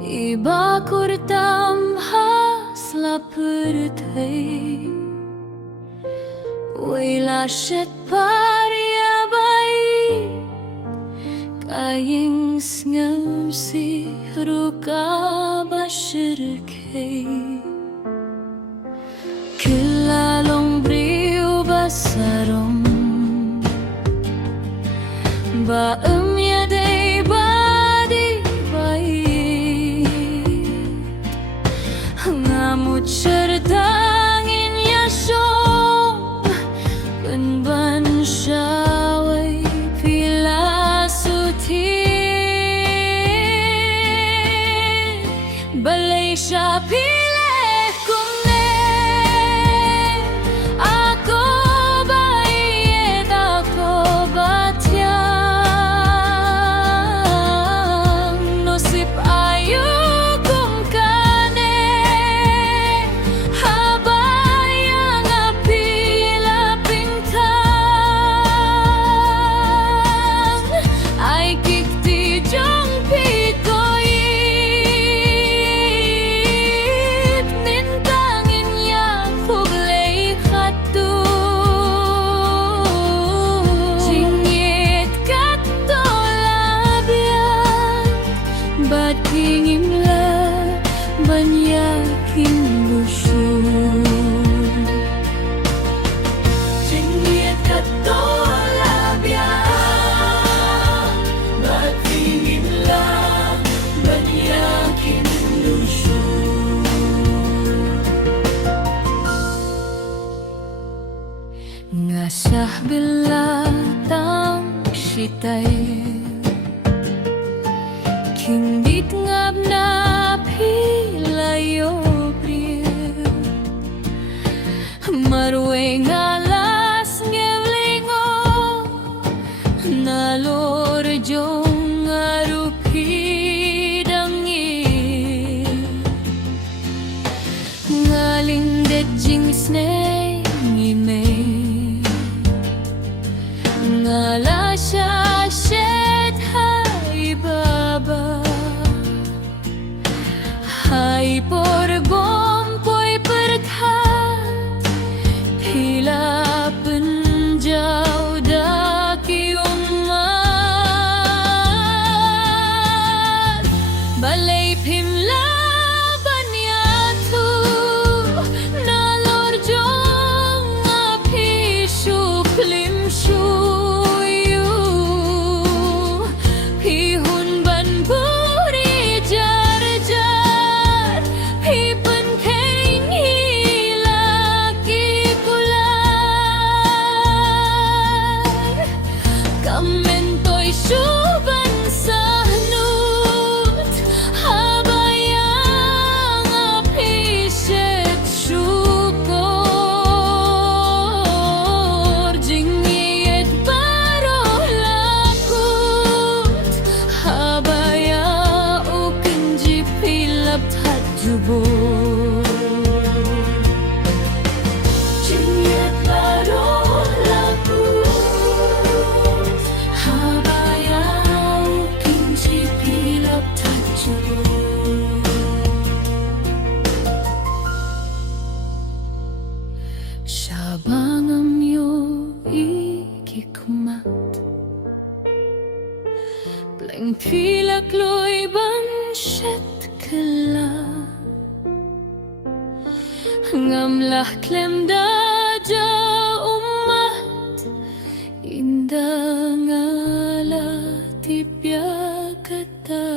Iba kurtam hasla purtay Wala siyat parya bay Kaying ngam si ruka bashirkay Kilalong brio basarom Baam yaday badi bay Ngamut syartangin yasyong Banban syaway pila sutin Balay siya pile kumne Ako bayet ako batyang Nosip ayo kung kane Habayang apila pintang Ay kikti jong pitoyip Nintangin yang puglay khatu Jingit katolabyan Bating imla banyakin lusyon Jingit katolabyan Bating imla banyakin lusyon Ngasah bilatang sitay Kindit ngab na pilayo priya Marwe ngalas ngewlingo Nalor jong ngarupi dangi Ngaling dejing snay ngimay Ngala siya shed hai baba Hai porgom poy perkat Hila penjau daki umat Balay pimla banyatu Nalor jong api syuklim syuyu Pihun ban buri jar-jar Pipen kain hilaki kulay Kamentoy syuban sahnut Habayang apisyet syukur Jingiyet baruh lakut Habaya ukenji pilap tajubur Jingiyet baruh lakut Habaya ukenji pilap tajubur Syabangam yo ikikumat Pleng pilak loy bansyet kela Ngamlah klem daja umat Indah ngala tipya kata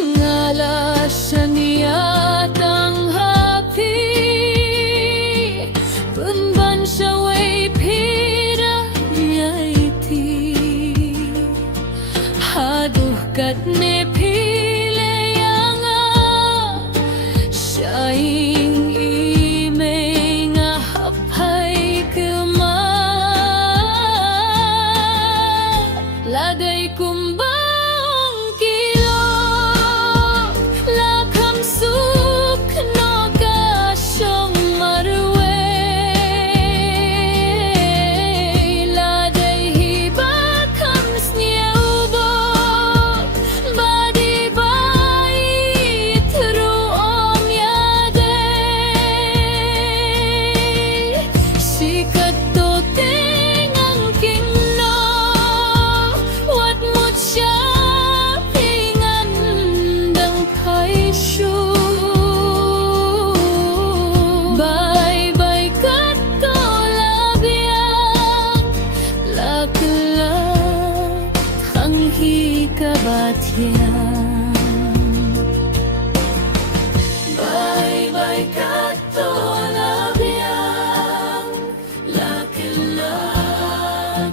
Ngala saniyatang hati Penban syaway piranya iti Haduh katne pileyanga Syaing imay nga hapay kemat Laday kumbang kilo Lakam suk no kasyong marwe kabatyan. Bye-bye katolabiyang lakilat